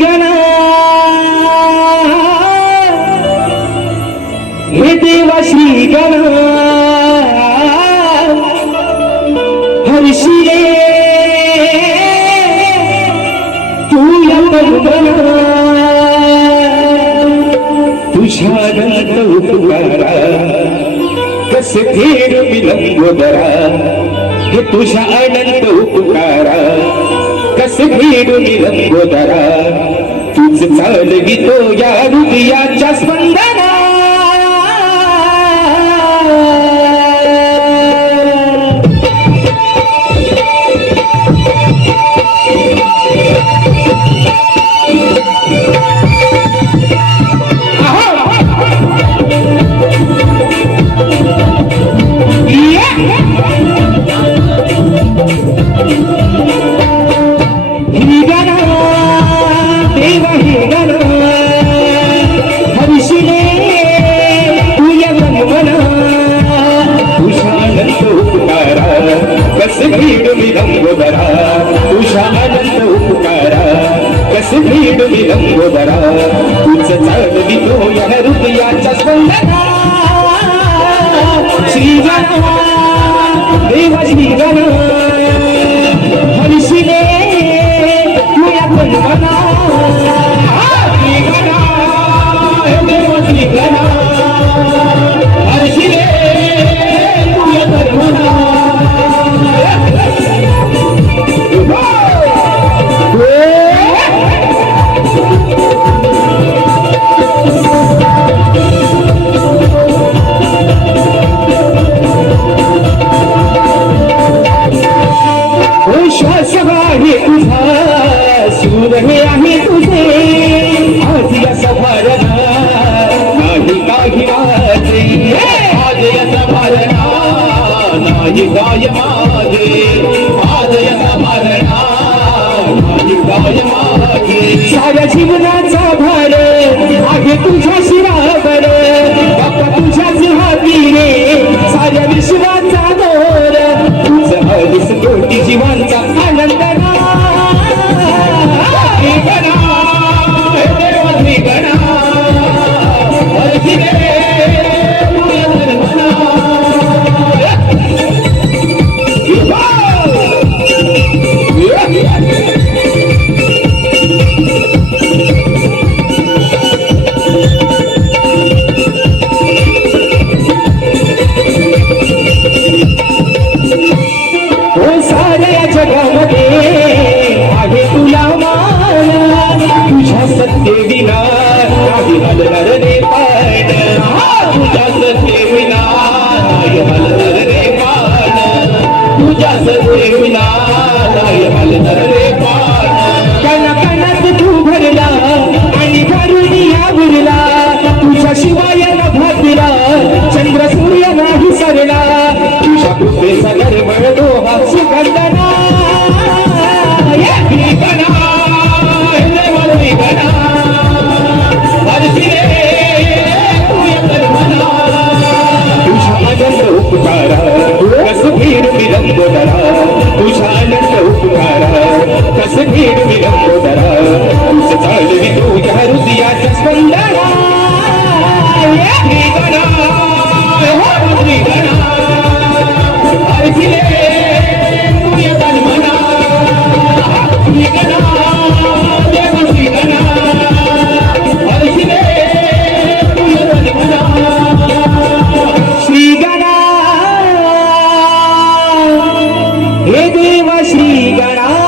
गणा हे देवा श्री गणा हर्षी रे तू या गणा तुझ्या अनंत उपकारा कसे फेड विलंबोदरा हे तुझ्या अनंत उपकारा कसे फेड विलंबोदरा तुझ चालवितो या हृदयाच्या स्पंदना भीड विलंबोदरा तुझ्या अनंत उपकारा कसे भीड विलंबोदरा तुझ चालवितो या हृदयाच्या स्पंदना श्री गणा देवा श्री गणा हर्षी रे तू या गणा श्री गणा देवा श्री गणा हर्षी रे तू या गणा श्वास आहे तुझा सूर हे आहे तुझे आज या सभारणा नाही काही माझे आज या सभारणा नाही काय माझे आज या सभारणा नाही काय माझे साऱ्या जीवनाचा भार आहे तुझ्या शिरावर बाप्पा तुझ्याच हाती रे साऱ्या विश्वाचा दोर तुझं हरीस कोटी जीवांचा आनंद सत्य विना नाही हलणार रे पान तुझ्या सत्य विना नाही हलणार रे पान तुझ्या सत्य विना नाही हलणार रे पान कणा कणात तू भरला आणि भरुनिया भरला तुझ्या शिवाय न भागला चंद्र सूर्य नाही सरला तुझ्या कृपेचा निर्मळ डोहा सुगंधना उपकारा कस भीड विलंबोदरा तुझ्या अनंत उपकारा कस भीड विलंबोदरा तुझ चालवितो या हृदयाच्या स्पंदना श्री गणा श्री गणा हरसी रे तू या तन्मना श्री गणा देवा श्री गणा हरसी रे तू या तन्मना श्री गणा हे देवा श्री गणा